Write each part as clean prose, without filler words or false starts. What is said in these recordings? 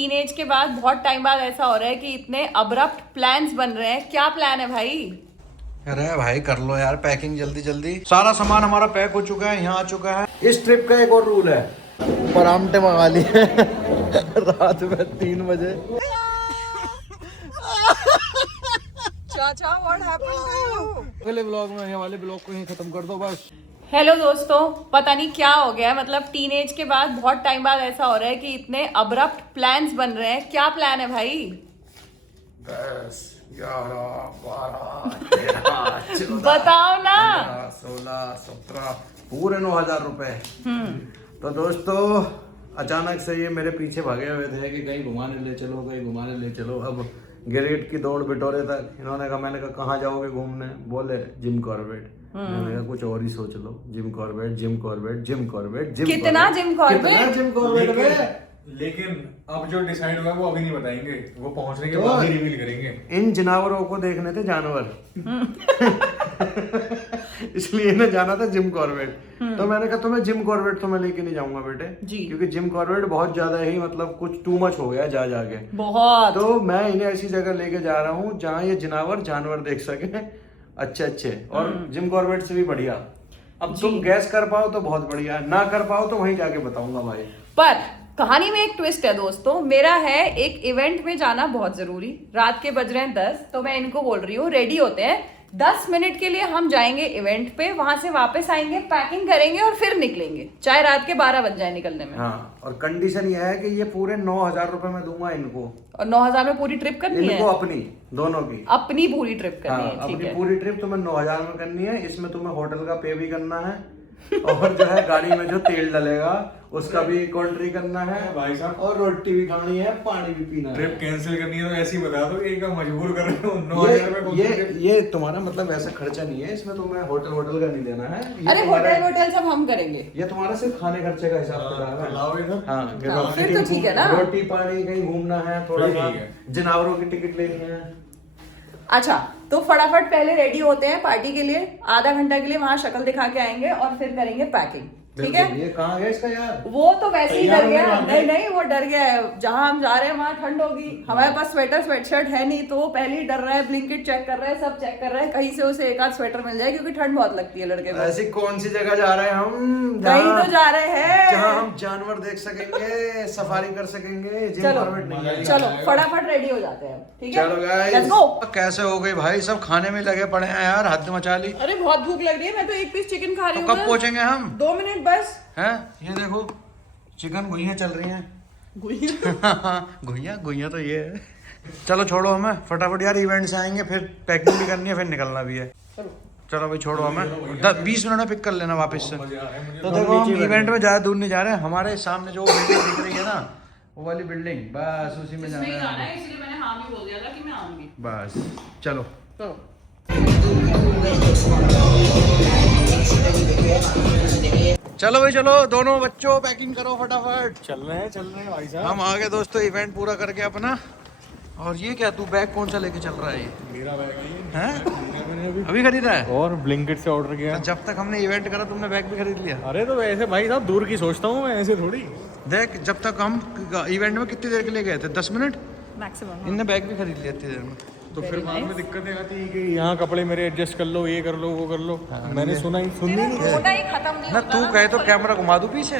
Teenage के बाद बहुत टाइम बाद ऐसा हो रहा है कि इतने अब्रप्ट प्लान्स बन रहे हैं। क्या प्लान है भाई? अरे भाई कर लो यार पैकिंग जल्दी जल्दी। सारा सामान हमारा पैक हो चुका है, यहाँ आ चुका है। इस ट्रिप का एक और रूल है, ऊपर आमटे मंगा लिए रात में 3 बजे। चाचा व्हाट हैपेंड टू यू? अगले ब्लॉग में, ये वाले ब्लॉग को यहीं खत्म कर दो बस। हेलो दोस्तों, पता नहीं क्या हो गया है, मतलब टीनेज के बाद बहुत टाइम बाद ऐसा हो रहा है कि इतने अब्रप्ट प्लान्स बन रहे हैं। क्या प्लान है भाई? 10, 11, 12, 13, 14, बताओ ना। 16, 17 पूरे 9,000 रुपए। तो दोस्तों अचानक से ये मेरे पीछे भागे हुए थे कि कहीं घुमाने ले चलो, कहीं घुमाने ले चलो। अब ग्रेड की दौड़ बिटोरे तक इन्होंने कहा, मैंने कहा कहाँ जाओगे घूमने? बोले जिम कॉर्बेट। मैंने कहा कुछ और ही सोच लो। Jim Corbett, Jim Corbett, Jim Corbett, Jim कितना जिम कॉर्बेट? कितना जिम कॉर्बेट में? लेकिन अब जो डिसाइड हुआ वो अभी नहीं बताएंगे, वो पहुंचने के बाद ही रिवील करेंगे। इन जानवरों को देखने थे जानवर इसलिए इन्हें जाना था जिम कॉर्बेट। तो मैंने कहा तुम्हें जिम कॉर्बेट तो मैं लेके नहीं जाऊंगा बेटे जी, क्योंकि जिम कॉर्बेट बहुत ज्यादा ही मतलब कुछ टू मच हो गया जा जाके बहुत। तो मैं इन्हें ऐसी जगह लेके जा रहा हूँ जहाँ ये जानवर देख सके अच्छे और जिम कॉर्बेट से भी बढ़िया। अब तुम गैस कर पाओ तो बहुत बढ़िया, ना कर पाओ तो वहीं जाके बताऊंगा भाई। पर कहानी में एक ट्विस्ट है दोस्तों। मेरा है एक इवेंट में जाना बहुत जरूरी। रात के बज रहे हैं 10, तो मैं इनको बोल रही हूँ रेडी होते हैं। 10 मिनट के लिए हम जाएंगे इवेंट पे, वहां से वापस आएंगे, पैकिंग करेंगे और फिर निकलेंगे, चाहे रात के 12 बज जाए निकलने में। हाँ, और कंडीशन ये है कि ये पूरे 9,000 रुपए में दूंगा इनको। और 9,000 में पूरी ट्रिप करनी है? इनको अपनी दोनों की अपनी पूरी ट्रिप करनी है। ठीक अपनी है, पूरी ट्रिप तुम्हें 9,000 में करनी है। इसमें तुम्हें होटल का पे भी करना है और जो है गाड़ी में जो तेल डलेगा उसका भी कॉन्ट्री करना है भाई साहब। और रोटी भी खानी है, पानी भी पीना है। ट्रिप कैंसिल करनी है तो ऐसे ही बता दो कि एक मजबूर कर रहे हो। 9,000 में ये तुम्हारा मतलब ऐसा खर्चा नहीं है, इसमें तुम्हें होटल का नहीं देना है। अरे होटल सब हम करेंगे। ये तुम्हारा सिर्फ खाने खर्चे का हिसाब किताब है। लाओ इधर। हाँ, फिर तो ठीक है ना। रोटी पानी कहीं घूमना है, थोड़ा ठीक सा है। जानवरों की टिकट लेनी है। अच्छा, तो फटाफट पहले रेडी होते हैं पार्टी के लिए। आधा घंटा के लिए वहां शक्ल दिखा के आएंगे और फिर करेंगे पैकिंग। ठीक है? ये कहाँ गया इसका यार? वो तो वैसे ही डर गया। तैयार नहीं वो डर गया है। जहां हम जा रहे हैं वहां ठंड होगी, हमारे पास स्वेटर स्वेटशर्ट है नहीं, तो वो पहले ही डर रहा है। ब्लिंकिट चेक कर रहा है, सब चेक कर रहा है, कहीं से उसे एक आध स्वेटर मिल जाए, क्योंकि ठंड बहुत लगती है लड़के को। ऐसी कौन सी जगह जा रहे हैं हम? कहीं तो जा रहे हैं जहाँ हम जानवर देख सकेंगे, सफारी कर सकेंगे। जिम चलो कॉर्बेट नहीं है। चलो फटाफट रेडी हो जाते हैं। ठीक है, चलो गाइस, लेट्स गो। कैसे हो गई भाई? सब खाने में लगे पड़े हैं यार, हद मचा ली। अरे बहुत भूख लग रही है, मैं तो एक पीस चिकन खा रही तो हूँ। कब पहुंचेंगे हम? 2 मिनट बस। हैं? ये देखो चिकन गुइयां चल रही हैं। गुइयां तो ये है। चलो छोड़ो हमें फटाफट यार, इवेंट से आएंगे फिर पैकिंग भी करनी है, फिर निकलना भी है। चलो भाई छोड़ो हमें, 20 मिनट में पिक कर लेना वापस से। तो देखो हम इवेंट में ज्यादा दूर नहीं जा रहे हैं। हमारे सामने जो बिल्डिंग दिख रही है ना, वो वाली बिल्डिंग, बस उसी में जाना है। इसलिए मैंने हाँ भी बोल दिया था कि मैं आऊंगी। बस चलो। चलो भाई चलो, दोनों बच्चों पैकिंग करो फटाफट। चल रहे हैं भाई साहब। हम आगे दोस्तों इवेंट पूरा करके अपना। और ये क्या, तू बैग कौन सा लेके चल रहा है? मेरा बैग है हैं? ये। मैंने अभी खरीदा है? और ब्लिंकिट से ऑर्डर किया। तो जब तक हमने इवेंट करा तुमने बैग भी खरीद लिया? अरे तो ऐसे भाई साहब दूर की सोचता हूँ मैं, ऐसे थोड़ी। देख, जब तक हम इवेंट में कितनी देर के लिए गए थे? 10 मिनट। मैक्सिमम। इनने बैग भी खरीद लिया इतनी देर में। तो फिर बाद में दिक्कतें आती है कि यहाँ कपड़े मेरे एडजस्ट कर लो, ये कर लो, वो कर लो। मैंने सुनी नहीं। छोटा ही खत्म नहीं ना होता तू ना। कहे तो कैमरा घुमा दूं पीछे।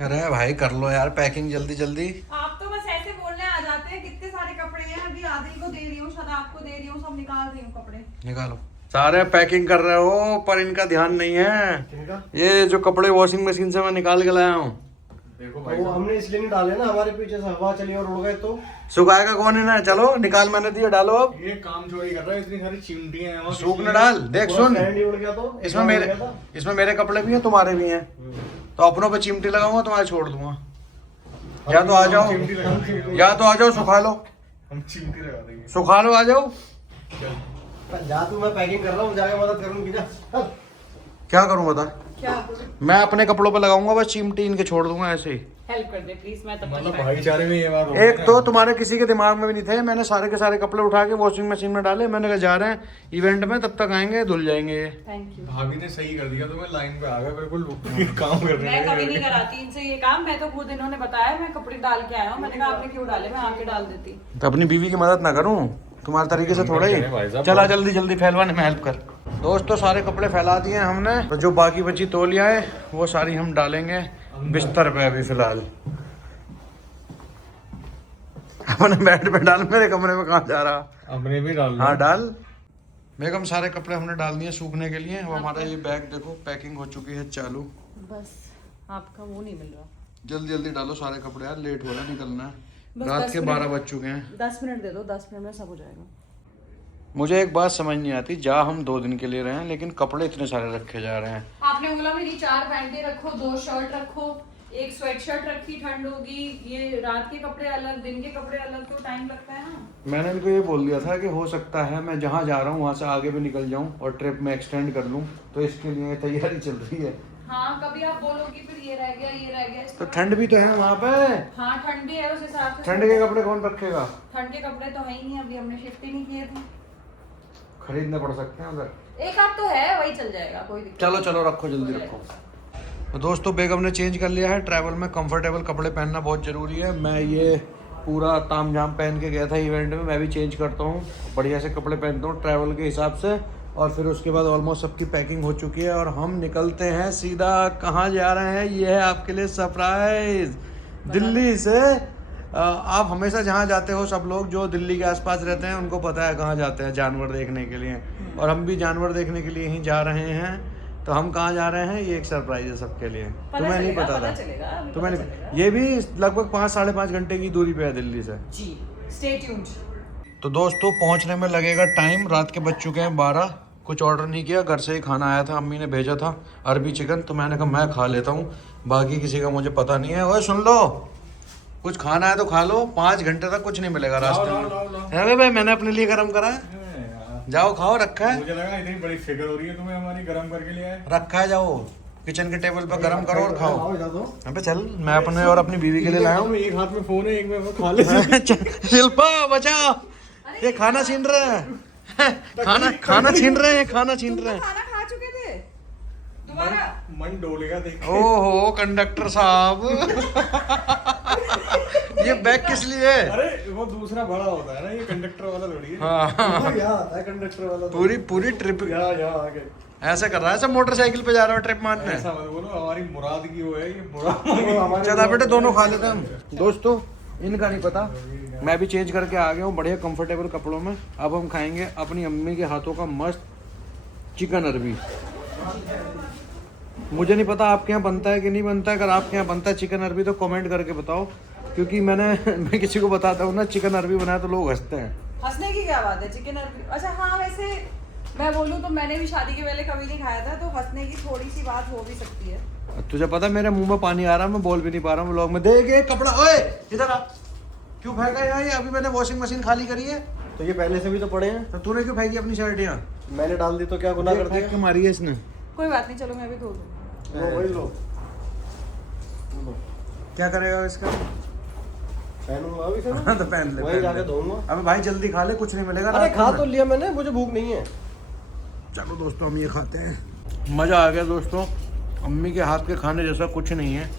अरे भाई कर लो यार पैकिंग जल्दी जल्दी। आप तो बस ऐसे बोलने आ जाते हैं। कितने सारे कपड़े हैं, अभी आदिल को दे रही हूँ, शदाब को दे रही हूँ, सब निकाल रही हूँ कपड़े। निकालो। सारे पैकिंग कर रहे हो पर इनका ध्यान नहीं है। ये जो कपड़े वॉशिंग मशीन से मैं निकाल के लाया हूँ, देखो तो वो हमने इसलिए नहीं डाले ना, हमारे पीछे से हवा चली और उड़ गए तो। सुखाएगा कौन है ना? चलो निकाल, मैंने दिया, डालो अब। ये काम चोरी कर रहा है, इतनी सारी चिमटियां हैं। सूख न डाल। देख सुन, पूरा सैंड ही उड़ गया तो। इसमें मेरे कपड़े भी हैं, तुम्हारे भी हैं। तो अपनों पे चिमटी लगाऊंगा, तुम्हारे छोड़ दूंगा। या तो आ जाओ, या तो आ जाओ सुखा लो। हम चिमटी लगा देंगे। सुखा लो, आ जाओ। जा तू, मैं पैकिंग कर रहा हूँ, जाके मदद करूंगी जा। क्या करूं बता? क्या मैं अपने कपड़ों पे लगाऊंगा बस, चिमटी इनके छोड़ दूंगा ऐसे ही। हेल्प कर दे प्लीज, मैं तब मतलब तक भाईचारे में ये बात हो एक तो तुम्हारे किसी के दिमाग में भी नहीं थे, मैंने सारे के सारे कपड़े उठा के वॉशिंग मशीन में डाले, मैंने कहा जा रहे हैं इवेंट में, तब तक आएंगे धुल जाएंगे ये। Thank you. भाभी ने सही कर दिया, तुम्हें लाइन पे आ गया बिल्कुल काम करने मैं कभी लगे। नहीं कराती इनसे ये काम, मैं तो खुद, इन्होंने बताया मैं कपड़े डाल के आया हूँ, मैंने कहा आपने क्यों डाले, मैं आके डाल देती। तो अपनी बीवी की मदद ना करूं तुम्हारे तरीके से थोड़ा भाई ही। साहब, चला जल्दी जल्दी फैलवाने में हेल्प कर। दोस्तों सारे कपड़े फैला दिए हैं हमने, तो जो बाकी बची तौलियां है वो सारी हम डालेंगे बिस्तर पे अभी फिलहाल। अपने बेड पे डाल, मेरे कमरे में कहाँ जा रहा। हमने भी डाल हाँ डाल। बेगम सारे कपड़े हमने डाल दिए सूखने के लिए। अब हमारा ये बैग देखो पैकिंग हो चुकी है चालू। बस आपका वो नहीं मिल रहा। जल्दी जल्दी डालो सारे कपड़े यार, लेट हो रहा है, निकलना है। बस रात 10 के मिनट। 12 बज चुके हैं। 10 मिनट दे दो, 10 मिनट में सब हो जाएगा। मुझे एक बात समझ नहीं आती, जा हम 2 दिन के लिए रहे हैं लेकिन कपड़े इतने सारे रखे जा रहे हैं। आपने बोला मेरी 4 पैंटें रखो, 2 शर्ट रखो, एक स्वेट शर्ट रखी, ठंड होगी, ये रात के कपड़े अलग, दिन के कपड़े अलग, तो टाइम लगता है ना। मैंने इनको ये बोल दिया था कि हो सकता है मैं जहाँ जा रहा हूँ वहाँ से आगे भी निकल जाऊँ और ट्रिप में एक्सटेंड कर लूँ, तो इसके लिए तैयारी चल रही है। हाँ कभी आप बोलोगी फिर ये रह गया, ये रह गया, तो ठंड भी तो है वहाँ पे। हाँ ठंड भी है, उस हिसाब से ठंड के कपड़े कौन रखेगा? ठंड के कपड़े तो है ही नहीं, अभी हमने शिफ्ट ही नहीं किए थे। खरीदने पड़ सकते हैं उधर। एक आध तो है, वही चल जाएगा, कोई दिक्कत चलो चलो रखो, जल्दी रखो। तो दोस्तों बेगम ने चेंज कर लिया है। ट्रैवल में कंफर्टेबल कपड़े पहनना बहुत ज़रूरी है। मैं ये पूरा ताम झाम पहन के गया था इवेंट में, मैं भी चेंज करता हूँ, बढ़िया से कपड़े पहनता हूँ ट्रैवल के हिसाब से। और फिर उसके बाद ऑलमोस्ट सबकी पैकिंग हो चुकी है और हम निकलते हैं सीधा। कहाँ जा रहे हैं ये है आपके लिए सरप्राइज। दिल्ली से आप हमेशा जहाँ जाते हो, सब लोग जो दिल्ली के आसपास रहते हैं उनको पता है कहाँ जाते हैं जानवर देखने के लिए, और हम भी जानवर देखने के लिए ही जा रहे हैं। तो हम कहाँ जा रहे हैं ये एक सरप्राइज है सबके लिए। तुम्हें नहीं पता था? तुम्हें नहीं? ये भी लगभग 5-5.5 घंटे की दूरी पे है दिल्ली से जी। Stay tuned. तो दोस्तों पहुंचने में लगेगा टाइम। रात के बज चुके हैं 12। कुछ ऑर्डर नहीं किया, घर से ही खाना आया था, अम्मी ने भेजा था अरबी चिकन, तो मैंने कहा मैं खा लेता हूँ, बाकी किसी का मुझे पता नहीं है। ओए सुन लो, कुछ खाना है तो खा लो, 5 घंटे तक कुछ नहीं मिलेगा रास्ते में। अरे भाई मैंने अपने लिए गर्म करा है, जाओ खाओ, रखा है। मुझे लगा इतनी बड़ी फिक्र हो रही है तुम्हें हमारी, गरम करके ले आए। रखा है, जाओ किचन के टेबल पर गर्म करो और खाओ। आओ, जा दो। अबे चल, मैं अपने और अपनी बीवी के लिए लाया हूँ। एक हाथ में फोन है, एक में वो खा ले। शिल्पा बचा, ये खाना छीन रहे हैं। खाना छीन रहे हैं, खाना छीन रहे हैं। खाना खा चुके थे दोबारा। मन डोलेगा देख के। ओहो कंडक्टर साहब। ये बैग किस लिए? अरे वो दूसरा बड़ा होता है ना, ये कंडक्टर वाला थोड़ी है। हाँ यहाँ है कंडक्टर वाला तो। पूरी ट्रिप यहाँ आगे ऐसे कर रहा है, सब मोटरसाइकिल पे जा रहा है ट्रिप मारने। ऐसा मत बोलो, हमारी मुराद की वो है ये मुराद। चला बेटे दोनों खा लेते हैं हम। दोस्तों इनका नहीं पता, मैं भी चेंज करके आ गया हूँ बढ़िया कंफर्टेबल कपड़ों में। अब हम खाएंगे अपनी अम्मी के हाथों का मस्त चिकन अरबी। मुझे नहीं पता आपके यहाँ बनता है कि नहीं बनता है। अगर आपके यहाँ बनता है चिकन अरबी तो कमेंट करके बताओ, क्योंकि मैं किसी को बताता हूँ ना चिकन अरबी बनाया तो लोग हंसते हैं। हंसने की क्या बात है, चिकन अरबी। अच्छा हाँ, वैसे मैं बोलूँ तो मैंने भी शादी के पहले कभी नहीं खाया था, तो हंसने की थोड़ी सी बात हो भी सकती है। तुझे पता मेरे मुंह में पानी आ रहा है, मैं बोल भी नहीं पा रहा हूँ व्लॉग में। देख ये कपड़ा, ओए इधर आ, क्यों फेंका यहाँ? ये अभी मैंने वॉशिंग मशीन खाली करी है, तो ये पहले से भी तो पड़े हैं। तो तूने क्यों फेंकी अपनी शर्ट यहाँ? मैंने डाल दी तो क्या गुनाह कर दिया? क्यों मारी है इसने? कोई बात नहीं, चलो मैं भी धो दूँ। लो वही लो। क्या करेगा इसका? पहनूंगा अभी से। हाँ तो पहन ले, वही पहन जाके ले। धोऊंगा। अबे भाई जल्दी खा ले, कुछ नहीं मिलेगा अरे रात खा में। तो लिया मैंने, मुझे भूख नहीं है। चलो दोस्तों हम ये खाते हैं। मज़ा आ गया दोस्तों, अम्मी के हाथ के खाने जैसा कुछ नहीं है।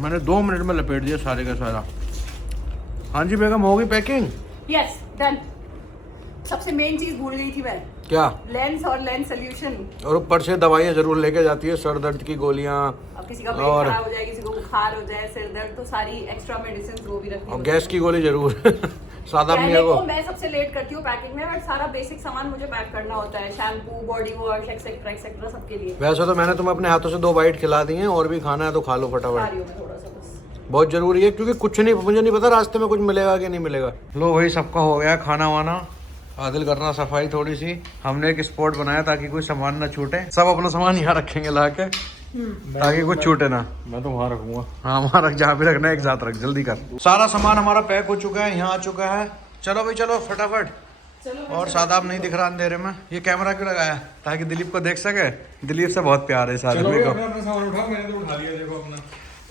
मैंने 2 मिनट में लपेट दिया सारे का सारा। हाँ जी बेगम, हो गई पैकिंग? Yes done. सबसे मेन चीज भूल गई थी मैं, क्या? लेंस और लेंस सोल्यूशन। और ऊपर से दवाइयाँ जरूर लेके जाती है, सर दर्द की गोलियाँ, अब किसी का पेट और- खराब हो जाए, किसी को बुखार हो जाए, सिर दर्द, तो सारी एक्स्ट्रा मेडिसिन वो भी रखनी और होती गैस है। की गोली जरूर। सादा कहने मियाँ को को मैं सबसे लेट करती हूँ पैकिंग में, बट सारा बेसिक सामान मुझे पैक करना होता है, shampoo, body wash, etcetera etcetera, सबके लिए। वैसे तो मैंने तुम्हें अपने हाथों से 2 बाइट खिला दी हैं, और भी खाना है तो खा लो फटाफट। सारियों में थोड़ा सा बस। बहुत जरूरी है, क्योंकि कुछ नहीं, मुझे नहीं पता रास्ते में कुछ मिलेगा कि नहीं मिलेगा। लो भाई सबका हो गया खाना वाना। आदिल कर रहा सफाई थोड़ी सी। हमने एक स्पॉट बनाया ताकि कोई सामान ना छूटे। सब अपना सामान यहाँ रखेंगे ला के, ताकि कुछ छूटे ना। मैं तो वहाँ रखूंगा। हाँ वहाँ रख, जहाँ भी रखना है एक साथ रख, जल्दी कर। सारा सामान हमारा पैक हो चुका है, यहाँ आ चुका है। चलो भाई चलो फटाफट। और शादाब नहीं दिख रहा अंधेरे में। ये कैमरा क्यों लगाया? ताकि दिलीप को देख सके। दिलीप से बहुत प्यार है इस चलो आदमी को। अपना सामान उठाओ, मैंने तो उठा लिया देखो अपना।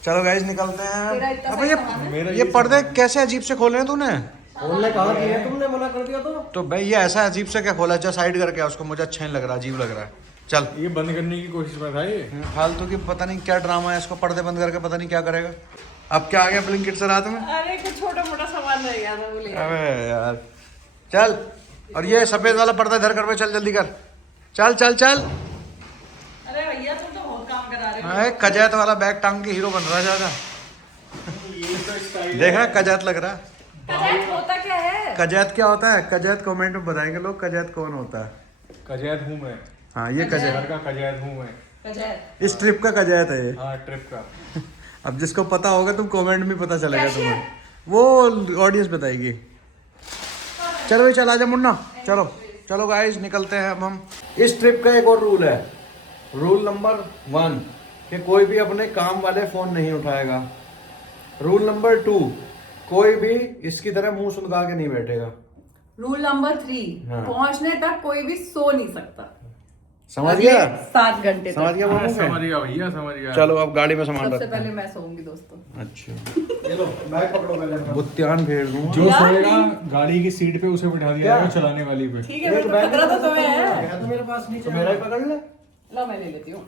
चलो गाइस निकलते तेरा हैं। इतना अब सारा सामान ये पर्दे कैसे अजीब से खोले हैं तूने? बोलने कहा कि है, तुमने मना कर दिया तो भाई ये ऐसा अजीब से क्या खोला? अच्छा साइड करके उसको, मुझे अच्छा नहीं लग रहा, अजीब लग रहा है। चल ये बंद करने की कोशिश में था ये। फालतू की पता नहीं क्या ड्रामा है, इसको पर्दे बंद करके पता नहीं क्या करेगा। अब क्या आ गया ब्लिंकिट से रात में? अरे कुछ छोटा मोटा सामान रह गया था बोले। अबे यार चल। और ये सफेद वाला पर्दा इधर कर, चल जल्दी कर। चल चल चल। अरे भैया तुम तो बहुत काम करा रहे हो। हाँ, कजैत वाला बैग टांग के हीरो बन रहा है ज्यादा। देखा कजैत लग रहा। कजैत होता क्या है? कजैत क्या होता है? कजैत कमेंट में बताएंगे लोग, कजैत कौन होता है। कजैत हूँ मैं, हाँ ये कजैत, घर का कजैत हूँ मैं। कजैत इस ट्रिप का कजैत है ये। हाँ ट्रिप का। अब जिसको पता होगा तुम कमेंट में पता चलेगा कैशियर? तुम्हें, वो ऑडियंस बताएगी। चलो भाई चल आजा मुन्ना, चलो चलो गाइस निकलते हैं अब हम। इस ट्रिप का एक और रूल है, रूल नंबर 1 कि कोई भी अपने काम वाले फोन नहीं उठाएगा। रूल नंबर 2 कोई भी इसकी तरह मुंह सुनगा के नहीं बैठेगा। रूल नंबर 3 हाँ। पहुंचने तक कोई भी सो नहीं सकता। समझ गया? 7 घंटे समझ तक। गया हाँ, मामू समझ में? गया भैया, समझ गया। चलो अब गाड़ी में सामान सबसे रखते पहले हैं। मैं सोऊंगी दोस्तों। अच्छा ये लो बैग पकड़ो पहले। बुत्तियान भेज दूंगा। जो यार, सोएगा गाड़ी की सीट पे उसे बिठा दिया जाएगा, चलाने वाली पे। ठीक है, मेरे को खतरा तो तुम्हें है। है तो मेरे पास नीचे। तो मेरा ही पकड़ ले। लो मैं ले लेती हूँ।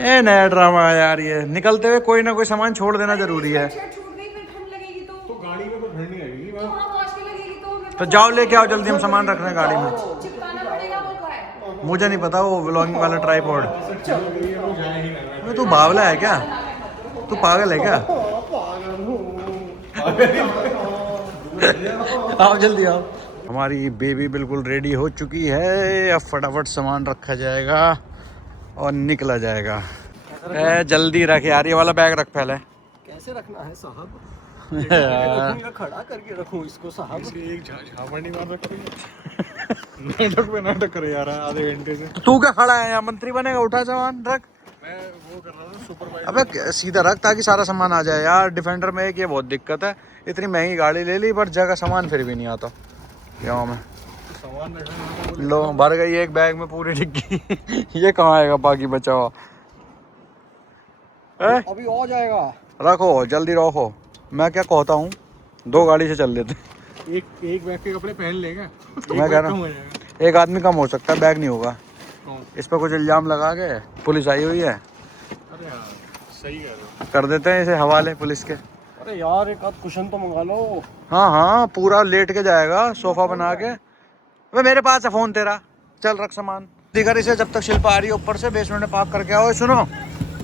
ए नया ड्रामा है यार ये। निकलते हुए कोई ना कोई सामान छोड़ देना जरूरी है। छूट गई फिर ठंड लगेगी तो तो गाड़ी में तो ठंड नहीं लगेगी बस। वहाँ पहुँच के लगेगी तो मेरे को तो जाओ लेके आओ जल्दी, हम सामान रख रहे हैं गाड़ी में। चिपकाना पड़ेगा। वो क्या है? मुझे नहीं पता, वो व्लॉगिंग वाला ट्राइपॉड। वो जाए ही ना। अबे तू बावला है क्या? तू पागल है क्या? आओ जल्दी आओ। हमारी बेबी बिल्कुल रेडी हो चुकी है। अब फटाफट सामान रखा जाएगा और निकला जाएगा। ए जल्दी रख यार, ये वाला बैग रख पहले। कैसे रखना है साहब? रखूंगा, खड़ा करके रखूं इसको साहब। एक झापड़ नहीं मार सकते। नाटक पे नाटक करे यार आधे घंटे से। तो तू क्या खड़ा है यहाँ? मंत्री बनेगा? उठा सामान रख। मैं वो कर रहा था सुपरवाइजर। अबे सीधा रख ताकि सारा सामान आ जाए यार। डिफेंडर में एक ये बहुत दिक्कत है, इतनी महंगी गाड़ी ले ली पर जगह सामान फिर भी नहीं आता यहाँ में। सामान रखना लो भर गई एक बैग में पूरी डिग्गी। ये कहाँ आएगा बाकी बचा हुआ? अभी हो जाएगा। रखो जल्दी रखो। मैं क्या कहता हूँ, 2 गाड़ी से चल लेते। एक बैग के कपड़े पहन लेगा। मैं कह रहा हूँ एक आदमी कम हो सकता है, बैग नहीं होगा। कौन? इस पर कुछ इल्जाम लगा के पुलिस आई हुई है, अरे यार सही कह रहे हो। कर देते हैं इसे हवाले पुलिस के। अरे यार एक आध कुशन तो मंगा लो। हाँ हाँ पूरा लेट के जाएगा सोफा बना के। वे मेरे पास है फोन तेरा, चल रख सामान। दिगर इसे जब तक शिल्पा आ रही है ऊपर से बेसमेंट में पार्क करके आओ। सुनो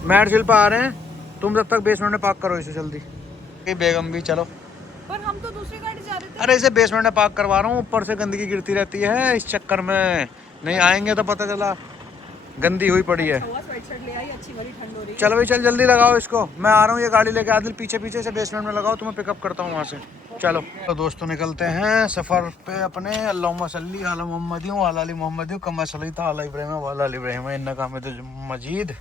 मैट शिल्पा आ रहे हैं, तुम जब तक बेसमेंट में पार्क करो इसे जल्दी। बेगम भी चलो। पर हम तो दूसरी गाड़ी जा रहे थे। अरे इसे बेसमेंट में पार्क करवा रहा हूँ, ऊपर से गंदगी गिरती रहती है, इस चक्कर में नहीं आएंगे तो पता चला गंदी हुई पड़ी है। स्वेटशर्ट ले आई, अच्छी वाली ठंड हो रही है। चलो भाई चल जल्दी लगाओ इसको। मैं आ रहा हूँ, ये गाड़ी लेके आदिल पीछे पीछे से बेसमेंट में लगाओ, तुम्हें पिकअप करता हूँ वहाँ से। चलो तो दोस्तों निकलते हैं सफ़र पे अपने। अल्लाहुम्मा सल्ली अला मुहम्मदिन व अला आलि मुहम्मदिन कमा सल्लैता अला इब्राहीम व अला आलि इब्राहीम इन्नका हमीदुम मजीद।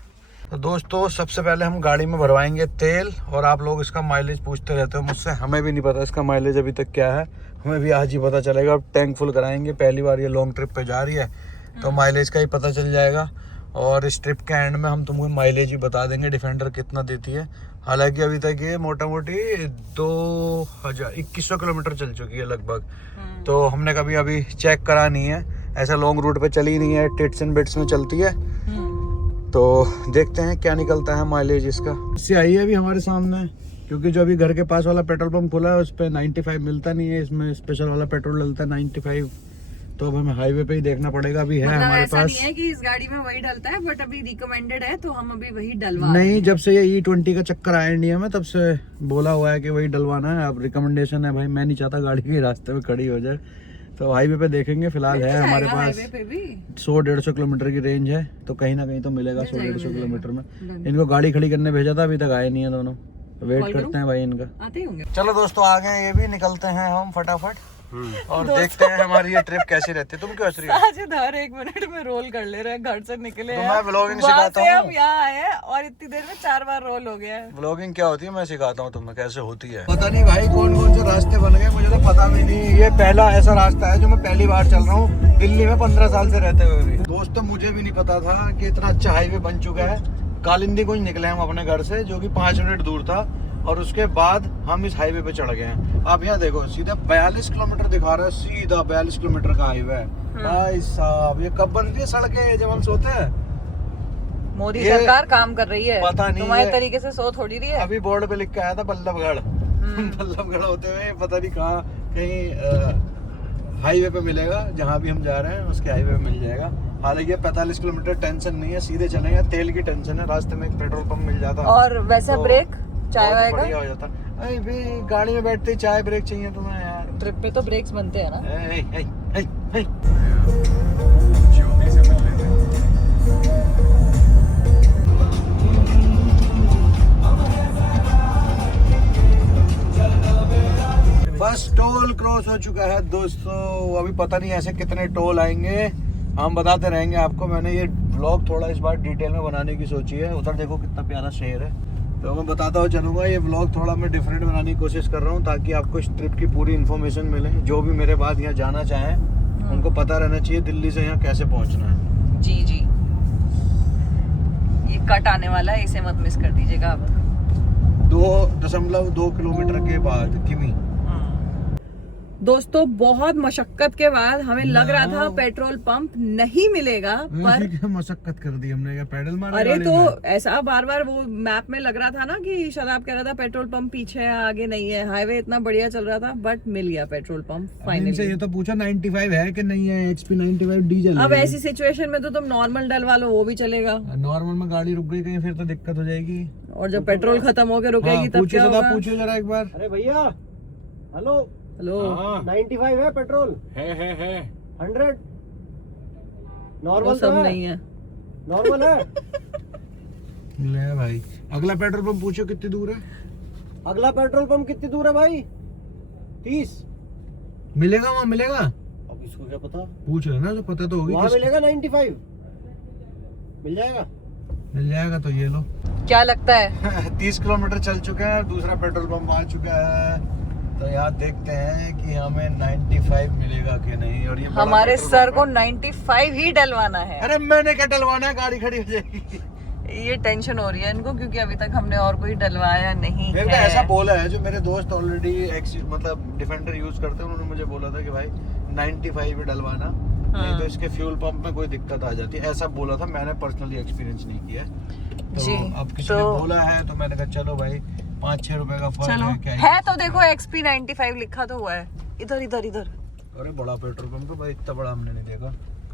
तो दोस्तों सबसे पहले हम गाड़ी में भरवाएंगे तेल। और आप लोग इसका माइलेज पूछते रहते हो मुझसे, हमें भी नहीं पता इसका माइलेज अभी तक क्या है, हमें भी आज ही पता चलेगा। अब टैंक फुल कराएंगे, पहली बार ये लॉन्ग ट्रिप पे जा रही है तो माइलेज का ही पता चल जाएगा। और इस ट्रिप के एंड में हम तुमको माइलेज भी बता देंगे डिफेंडर कितना देती है। हालांकि अभी तक ये मोटा मोटी 2100 किलोमीटर चल चुकी है लगभग। तो हमने कभी अभी चेक करा नहीं है, ऐसा लॉन्ग रूट पे चली नहीं है, टिट्स एंड बिट्स में चलती है। तो देखते हैं क्या निकलता है माइलेज इसका। इससे आई है अभी हमारे सामने, क्योंकि जो अभी घर के पास वाला पेट्रोल पंप खुला है उस पर 95 मिलता नहीं है, इसमें स्पेशल वाला पेट्रोल डलता है 95। तो अब हमें हाईवे पे ही देखना पड़ेगा। अभी है मतलब हमारे ऐसा पास नहीं है कि इस गाड़ी में वही डलता है, बट अभी रिकमेंडेड है तो हम अभी वही डलवा नहीं, जब से ये E20 का चक्कर आया इंडिया में तब से बोला हुआ है कि वही डलवाना है। अब रिकमेंडेशन है भाई, मैं नहीं चाहता गाड़ी के रास्ते में खड़ी हो जाए। तो हाईवे पे देखेंगे, फिलहाल है हमारे पास हाईवे पे भी 100-150 किलोमीटर की रेंज है, तो कहीं ना कहीं तो मिलेगा 100-150 किलोमीटर में। इनको गाड़ी खड़ी करने भेजा था, अभी तक आए नहीं है दोनों, वेट करते हैं भाई इनका। आते ही होंगे। चलो दोस्तों आ गए ये भी, निकलते हैं हम फटाफट। और देखते हैं हमारी ये ट्रिप कैसी रहती है। तुम क्यों हंस रही हो? साजिद हर 1 मिनट में रोल कर ले रहे हैं, घर से निकले तो हैं, मैं व्लॉगिंग वहाँ सिखाता से हूँ। हम यहाँ आए हैं और इतनी देर में 4 बार रोल हो गया है। व्लॉगिंग क्या होती है मैं सिखाता हूँ तुम्हें कैसे होती है। पता नहीं भाई कौन कौन से रास्ते बन गए, मुझे तो पता भी नहीं। ये पहला ऐसा रास्ता है जो मैं पहली बार चल रहा हूँ दिल्ली में 15 साल से रहते हुए भी। दोस्तों मुझे भी नहीं पता था कि इतना अच्छा हाईवे बन चुका है। कालिंदी कुंज निकले हम अपने घर से, जो कि 5 मिनट दूर था, और उसके बाद हम इस हाईवे पे चढ़ गए हैं। आप यहाँ देखो सीधा 42 किलोमीटर दिखा रहा है, सीधा 42 किलोमीटर का हाईवे है। भाई साहब ये कब बन रही है सड़कें जब हम सोते हैं? मोदी ये सरकार काम कर रही है, पता नहीं तुम्हारे है। तरीके से सो थोड़ी रही है। अभी बोर्ड पे लिख के आया था बल्लभगढ़। बल्लभगढ़ होते हुए पता नहीं कहाँ कहीं हाईवे पे मिलेगा, जहाँ भी हम जा रहे हैं उसके हाईवे पे मिल जाएगा। हालांकि 45 किलोमीटर टेंशन नहीं है, सीधे चलेंगे। तेल की टेंशन है, रास्ते में एक पेट्रोल पंप मिल जाता और वैसे तो ब्रेक चाय बहुत वाय बढ़िया हो का जाता। अरे भाई गाड़ी में बैठते ही चाय ब्रेक चाहिए तुम्हें यार। ट्रिप पे तो ब्रेक्स बनते हैं ना। ए, ए, ए, ए। ज्योति से मिल लेते हैं। फर्स्ट टोल क्रॉस हो चुका है दोस्तों। अभी पता नहीं ऐसे कितने टोल आएंगे, हम बताते रहेंगे आपको। मैंने ये व्लॉग थोड़ा इस बार डिटेल में बनाने की सोची है। उधर देखो कितना प्यारा शहर है, तो मैं बताता हुआ चलूँगा। ये व्लॉग थोड़ा मैं डिफरेंट बनाने की कोशिश कर रहा हूँ ताकि आपको इस ट्रिप की पूरी इन्फॉर्मेशन मिले। जो भी मेरे बाद यहाँ जाना चाहें उनको पता रहना चाहिए दिल्ली से यहाँ कैसे पहुँचना है। जी जी, ये कट आने वाला है, इसे मत मिस कर दीजिएगा आप। 2.2 किलोमीटर के बाद किमी। दोस्तों बहुत मशक्कत के बाद हमें लग रहा था पेट्रोल पंप नहीं मिलेगा, पर मशक्कत कर दी हमने, क्या पैडल मारा? अरे तो ऐसा बार बार वो मैप में लग रहा था ना कि शराब कह रहा था पेट्रोल पंप पीछे है आगे नहीं है। हाईवे इतना बढ़िया चल रहा था, बट मिल गया पेट्रोल पंप फाइनली। ये तो पूछा 95 है कि नहीं है, HP 95 डीजल। अब ऐसी सिचुएशन में तो तुम नॉर्मल डलवा लो, वो भी चलेगा। नॉर्मल में गाड़ी रुक गई कहीं फिर तो दिक्कत हो जाएगी। और जब पेट्रोल खत्म होके रुकेगी तब क्या होगा? पूछो जरा एक बार। अरे भैया हेलो, हेलो 95 है पेट्रोल, है 100 वो नॉर्मल सब नहीं है। नॉर्मल है। ले भाई अगला पेट्रोल पंप पूछो कितनी दूर है। अगला पेट्रोल पंप कितनी दूर है भाई? 30। मिलेगा वहाँ मिलेगा? अब इसको क्या पता, पूछ लेना, जो पता तो होगी। वहाँ मिलेगा 95 मिल जाएगा। मिल जाएगा तो ये लो। क्या लगता है? 30 किलोमीटर चल चुके हैं, दूसरा पेट्रोल पंप आ चुका है। तो यहाँ देखते हैं कि हमें 95 मिलेगा कि नहीं। और ये बड़ा हमारे पेट्रोल सर पंप को है। 95 ही डलवाना है। अरे मैंने क्या डलवाना है, गाड़ी खड़ी हो जाएगी। ये टेंशन हो रही है इनको क्योंकि अभी तक हमने और कोई डलवाया नहीं मेरे को है। ऐसा बोला है, जो मेरे दोस्त ऑलरेडी मतलब डिफेंडर यूज करते हैं, उन्होंने मुझे बोला था कि भाई 95 ही डलवाना, नहीं तो इसके फ्यूल पंप में कोई दिक्कत आ जाती है। ऐसा बोला था, मैंने पर्सनली एक्सपीरियंस नहीं किया। तो जी, अब किसी तो- ने बोला है तो मैंने कहा चलो भाई 5-6 रुपए का फर्क चलो है क्या है तो देखो XP 95 लिखा तो हुआ है इधर इधर इधर। अरे बड़ा पेट्रोल पंप है भाई, इतना बड़ा हमने नहीं देखा।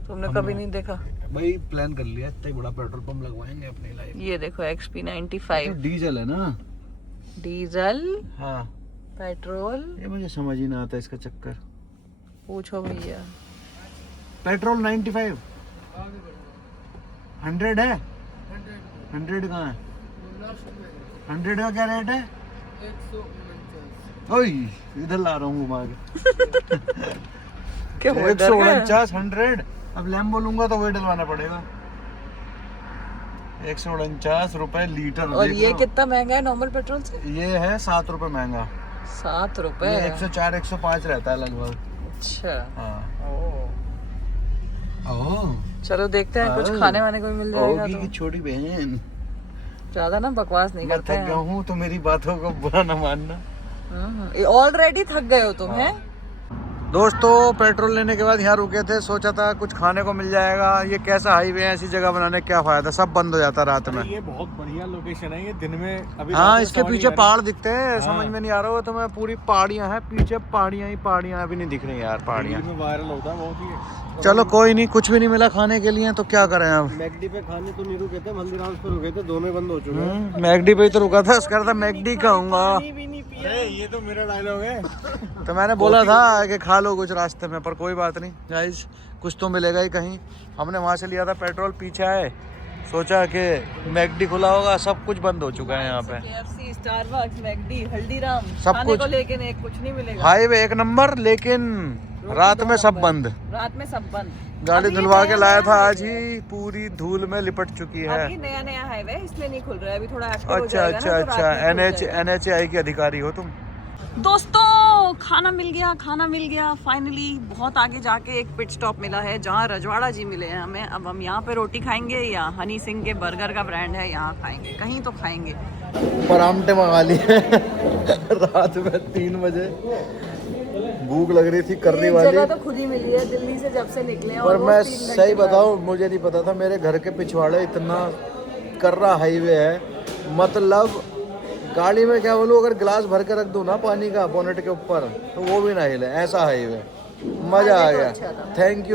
तुमने कभी नहीं देखा? भाई प्लान कर लिया, इतना ही बड़ा पेट्रोल पंप लगवाएंगे अपनी लाइफ। ये देखो XP 95 डीजल है ना? डीजल हाँ, पेट्रोल। ये मुझे समझ ही ना आता इसका चक्कर। पूछो भैया। पेट्रोल 95 100 है। 100 कहाँ है? 100 का क्या रेट है? ओए इधर ला रहा हूँ घुमा के। क्या हुआ, डर गए? 149 100। अब लैम्बो लूंगा तो वही डलवाना पड़ेगा। 149 रुपए लीटर। और देख ये लो। कितना महंगा है नॉर्मल पेट्रोल से? ये है 7 रुपए महंगा। 7 रुपए? ये 104 105 रहता है लगभग। अच्छा। हाँ। ओह चलो देखते हैं कुछ खाने वाने को भी मिल जाएगा ओगी तो। की छोटी बहन। ज्यादा ना बकवास नहीं मैं करते थक गया हैं। हूँ तो मेरी बातों को बुरा न मानना। ऑलरेडी थक गए हो तुम, हैं? दोस्तों पेट्रोल लेने के बाद यहाँ रुके थे, सोचा था कुछ खाने को मिल जाएगा। ये कैसा हाईवे है, ऐसी जगह बनाने क्या फायदा, सब बंद हो जाता रात में। ये बहुत बढ़िया लोकेशन है, ये दिन में अभी हाँ रात में इसके सवारी पीछे आ रही पहाड़ दिखते हैं, हाँ। समझ में नहीं आ रहा हो तो मैं पूरी पहाड़ियाँ हैं पीछे, पहाड़ियाँ ही पहाड़ियाँ अभी नहीं दिख रही यार है। पहाड़ियाँ। रील में वायरल होता है बहुत ही। चलो कोई नहीं, कुछ भी नहीं मिला खाने के लिए तो क्या करें अब। मैकडी पे खाने तो नहीं रुके थे, हल्दीराम्स पे रुके थे, दोनों ही बंद हो चुके हैं। मैकडी पे ही तो रुका था, उसका था मैकडी खाऊंगा। अरे ये तो मेरा डायलॉग है। तो मैंने बोला था कि खा लो कुछ रास्ते में, पर कोई बात नहीं गाइस, कुछ तो मिलेगा ही कहीं। हमने वहाँ से लिया था पेट्रोल, पीछे आए सोचा कि मैकडी खुला होगा, सब कुछ बंद हो चुका है यहाँ पे। KFC, स्टारबक्स, मैकडी, हल्दीराम, सब खाने कुछ। को लेकिन एक कुछ नहीं मिलेगा। हाईवे एक नंबर, लेकिन रात में सब बंद। रात में सब बंद। गाड़ी अभी धुलवा के नया लाया था हाईवे आज ही, पूरी धूल में लिपट चुकी है। अभी नया हाईवे है, इसलिए नहीं खुल रहा है, अभी थोड़ा एक्टिव हो अच्छा जाएगा अच्छा ना, तो अच्छा, रात में खुल जाएगा। NHAI के अधिकारी हो तुम। दोस्तों खाना मिल गया फाइनली। बहुत आगे जाके एक पिट स्टॉप मिला है जहाँ रजवाड़ा जी मिले हैं हमें। अब हम यहाँ पे रोटी खाएंगे या हनी सिंह के बर्गर का ब्रांड है, यहाँ खाएंगे, कहीं तो खाएंगे। परामठे मंगा लिए रात में 3 बजे, भूख लग रही थी कर्री वाली। जगह तो खुद ही मिली है दिल्ली से जब से निकले हैं। पर और मैं 3 घंटे सही बाद। बताऊं, मुझे नहीं पता था मेरे घर के पिछवाड़े इतना कर्रा हाईवे है। मतलब गाड़ी में क्या बोलूं, अगर गिलास भर के रख दूं ना पानी का बोनेट के ऊपर तो वो भी ना हिले, ऐसा हाईवे। मजा आ गया। थैंक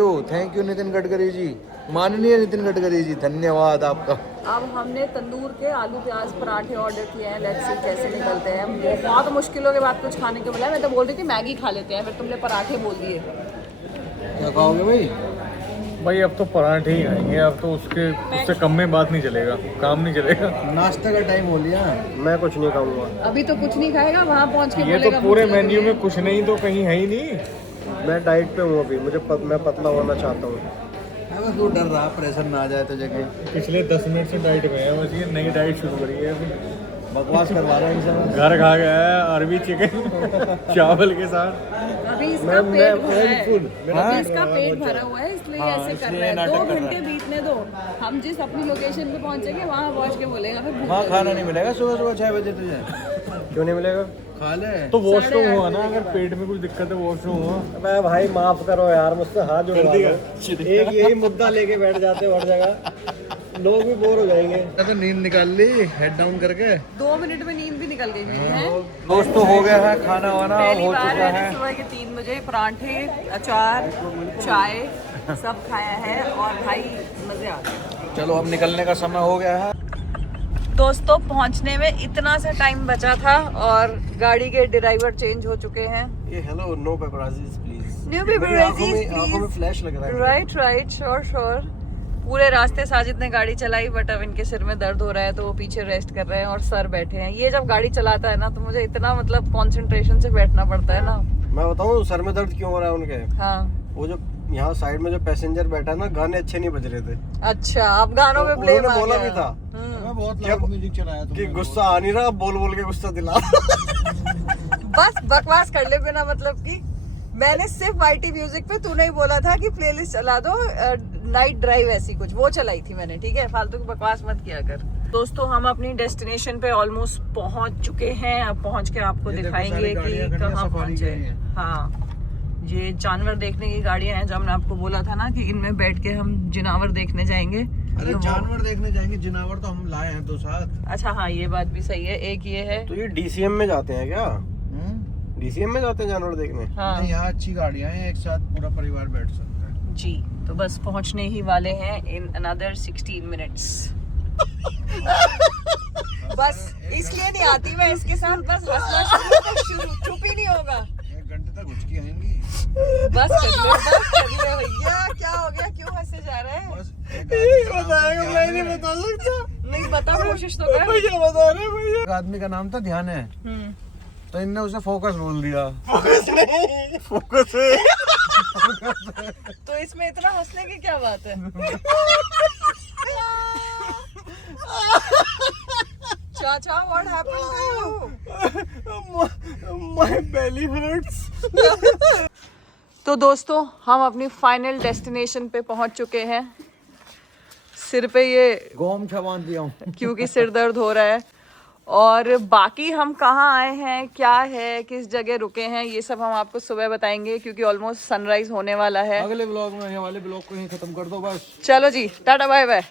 यू नितिन गडकरी जी, माननीय नितिन गडकरी जी, धन्यवाद आपका। अब हमने तंदूर के आलू प्याज पराठे ऑर्डर किए हैं। लेट्स सी कैसे निकलते हैं। बहुत मुश्किलों के बाद कुछ खाने को मिला है। मैं तो बोल रही थी मैगी खा लेते हैं, फिर तुमने पराठे बोल दिए। क्या खाओगे भाई? भाई अब तो पराठे ही खाएंगे, अब तो उससे कम में बात नहीं चलेगा, काम नहीं चलेगा। नाश्ते का टाइम हो लिया। मैं कुछ नहीं खाऊंगा। अभी तो कुछ नहीं खाएगा, वहाँ पहुँच के ये तो बोलेगा पूरे मुझे लग मेन्यू रही है। में कुछ नहीं तो कहीं है ही नहीं। मैं डाइट पे हूँ अभी, मैं पतला होना चाहता हूँ। बस वो डर रहा प्रेशर ना आ जाए तो जगह पिछले 10 मिनट से डाइट में है, बस ये नई डाइट शुरू करी है अभी। बकवास करवा रहे हैं इनसे। घर खा गया है अरबी चिकन चावल के साथ। अभी इसका पेट भरा है। हाँ? अभी इसका पेट भरा हुआ है, इसलिए ऐसे कर रहा है। 2 घंटे बीतने दो, हम जिस अपनी लोकेशन पे पहुंचेंगे वहाँ पहुँच के बोलेगा फिर भूख वहाँ लगी खाना है। नहीं मिलेगा सुबह 6 बजे तुझे। क्यों नहीं मिलेगा? खा ले। तो वॉशरूम हुआ ना, अगर पेट में कुछ दिक्कत है वॉशरूम हुआ। मैं भाई माफ करो यार, मुझसे हाथ जोड़वा दो। एक यही मुद्दा लेके बैठ जाते हो हर जगह, लोग भी बोर हो जाएंगे। तो नींद निकाल ली हेड डाउन करके। 2 मिनट में नींद भी निकल गई मेरी है। दोस्तों हो गया है खाना वाना, पहली हो बार चुका मैंने है। सुबह के 3 बजे पराठे, अचार, चाय सब खाया है और भाई मजे आ गए। चलो अब निकलने का समय हो गया है। दोस्तों पहुंचने में इतना सा टाइम बचा था और गाड़ी के ड्राइवर चेंज हो चुके हैं। ये hello, no paparazzis please. New मेरी आंखों में फ्लैश लग रहा है। Right sure. पूरे रास्ते साजिद ने गाड़ी चलाई, बट अब इनके सिर में दर्द हो रहा है तो वो पीछे रेस्ट कर रहे हैं और सर बैठे हैं। ये जब गाड़ी चलाता है ना तो मुझे इतना मतलब कंसंट्रेशन से बैठना पड़ता है ना। मैं बताऊं सर में दर्द क्यों हो रहा है उनके? हाँ वो जो यहाँ साइड में जो पैसेंजर बैठा है ना, गाने अच्छे नहीं बज रहे थे। अच्छा, अब गानों पे ब्लेम आ बोला गया। भी था मैं बहुत क्या- लाउड म्यूजिक चलाया कि गुस्सा आ नहीं रहा, बोल बोल के गुस्सा दिला। बस बकवास कर ले बिना मतलब की। मैंने सिर्फ वाईटी म्यूजिक पे, तूने ही बोला था कि प्लेलिस्ट चला दो नाइट ड्राइव ऐसी कुछ, वो चलाई थी मैंने। ठीक है, फालतू की बकवास मत किया कर। दोस्तों हम अपनी डेस्टिनेशन पे ऑलमोस्ट पहुंच चुके हैं। अब पहुंच के आपको ये देखो, दिखाएंगे सारी कि गाड़ियां खड़ी हैं, कहाँ सफारी पहुंचे। गई हैं। हाँ, ये जानवर देखने की गाड़ियां हैं जो हमने आपको बोला था ना कि इनमें बैठ के हम जिनावर देखने जाएंगे। अरे तो वो- जानवर देखने जाएंगे, जिनावर तो हम लाए हैं 2 साथ। अच्छा हाँ, ये बात भी सही है। एक ये है। तो ये डीसीएम में जाते हैं क्या? डीसीएम में जाते हैं जानवर देखने? हाँ नहीं, यहाँ अच्छी गाड़ियाँ हैं, एक साथ पूरा परिवार बैठ सकता है। जी, तो बस पहुंचने ही वाले हैं इन अनदर 16 मिनट्स। बस इसलिए नहीं आती मैं इसके साथ, बस हंसना शुरू, चुप ही नहीं होगा। 1 घंटे तक उचकी आएंगी। बस कर ले भैया, क्या हो गया, क्यों हंसे जा रहे हैं? बस मैं नहीं बता सकता। नहीं बता, कोशिश तो कर। भैया बता रहे भैया। एक आदमी का नाम था ध्यान है, तो इनने उसे फोकस बोल दिया। फोकस नहीं, फोकस है। तो इसमें इतना हंसने की क्या बात है? चाचा, what happened to you? My belly hurts. तो दोस्तों हम अपनी फाइनल डेस्टिनेशन पे पहुंच चुके हैं। सिर पे ये गोम छबान दिया हूँ। क्योंकि सिर दर्द हो रहा है, और बाकी हम कहाँ आए हैं, क्या है, किस जगह रुके हैं, ये सब हम आपको सुबह बताएंगे क्योंकि ऑलमोस्ट सनराइज होने वाला है। अगले ब्लॉग में, ये वाले ब्लॉग को ही खत्म कर दो बस। चलो जी, टाटा बाय बाय।